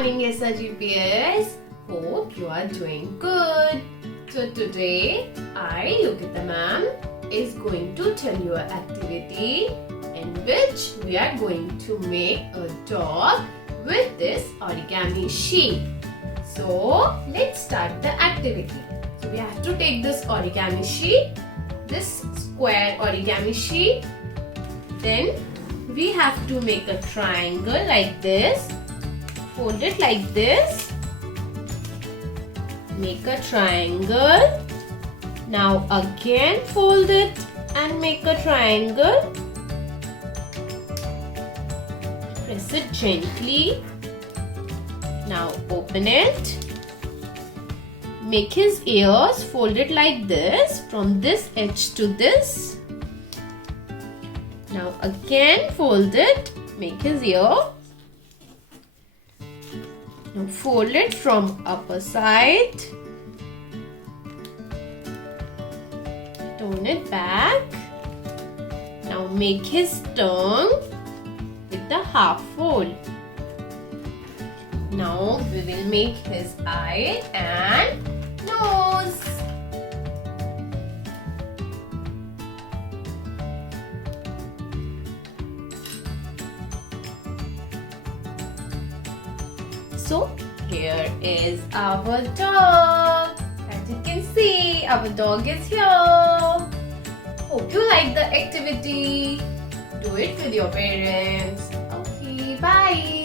morning, SRGPS. Hope you are doing good. So today, I, Yogita ma'am, is going to tell you an activity in which we are going to make a dog with this origami sheet. So let's start the activity. So we have to take this origami sheet, this square origami sheet. Then we have to make a triangle like this. Fold it like this. Make a triangle. Now again fold it and make a triangle. Press it gently. Now open it. Make his ears, fold it like this from this edge to this. Now again fold it, make his ear. Now fold it from upper side. Turn it back. Now make his tongue with the half fold. Now we will make his eye and nose. So here is our dog. As you can see, our dog is here. Hope you like the activity. Do it with your parents. Okay, bye.